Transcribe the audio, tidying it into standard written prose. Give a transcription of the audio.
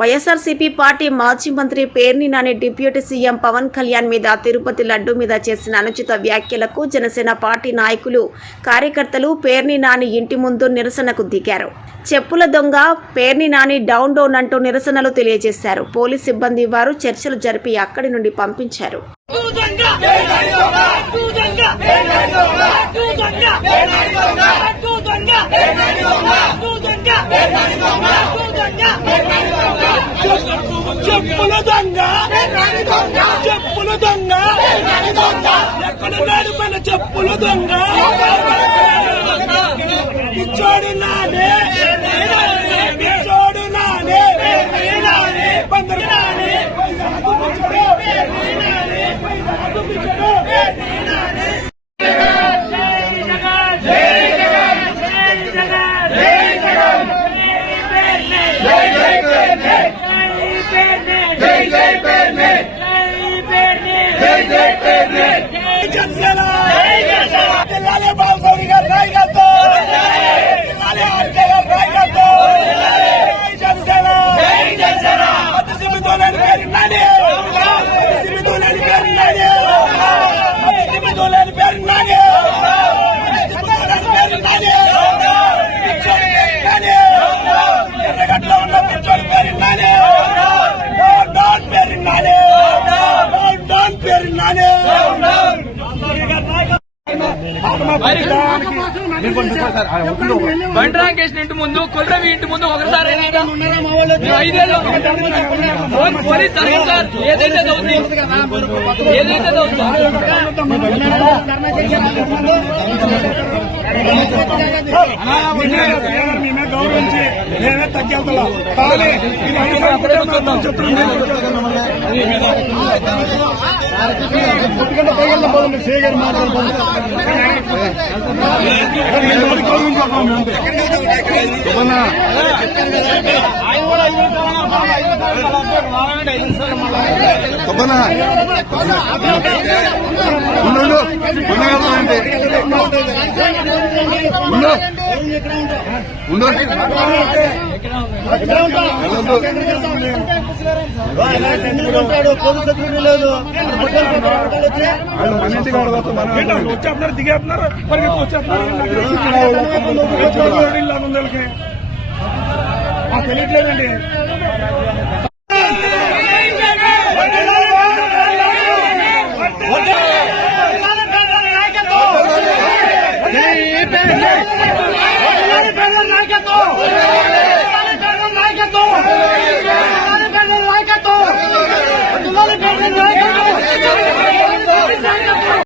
YSRCP party మాజీ మంత్రి Perni Nani deputy CM Pawan Kalyan మీద తిరుపతి లడ్డు మీద చేసిన అనుచిత వ్యాఖ్యలకు జనసేన పార్టీ నాయకులు కార్యకర్తలు పేర్ని నాని ఇంటి ముందు నిరసనకు దిగారు. చెప్పుల దొంగ పేర్ని నాని డౌన్ డౌన్ అంటూ నిరసనలు తెలియజేశారు. పోలీస్ సిబ్బంది వారు చర్చలు జరిపి అక్కడి నుండి పంపించారు. చెప్పుల దొంగ చెప్పుల దొంగ ఎక్కడ నడిపిన చెప్పుల దొంగ పిచ్చోడు నానే పిచ్చోడు నానే బందరు నానే జిల్లాలే బాలసౌరి గారు నాయకత్వం, జిల్లాలే ఆర్కే గారు నాయకత్వం, జనసేన సిబితోలేని పేరు నాని, సిబితోలేని పేరు నాని, సిబితోలేని పేరు నాని, సిబితోలేని పేరు నాని, పిచ్చోడి పేరు నాని, ఎర్రగడ్డలో ఉన్న పిచ్చోడి పేరు నాని, డౌన్ పేరు నాని, డౌన్ పేరు నాని. బండ్రాంకేషన్ ఇంటి ముందు కొల్రవి ఇంటి ముందు ఒకసారి 5 ఏళ్ళు పోలీస్ జరిగింది సార్. ఏదైతే గౌరవించి నేనే తగ్గెళ్తా కానీ సేగర్ మాట్లాడుతుంది. వచ్చేస్తున్నారు, దిగేస్తున్నారు, పరిగెత్తి వచ్చేస్తున్నారు. తెలియట్లేదండి.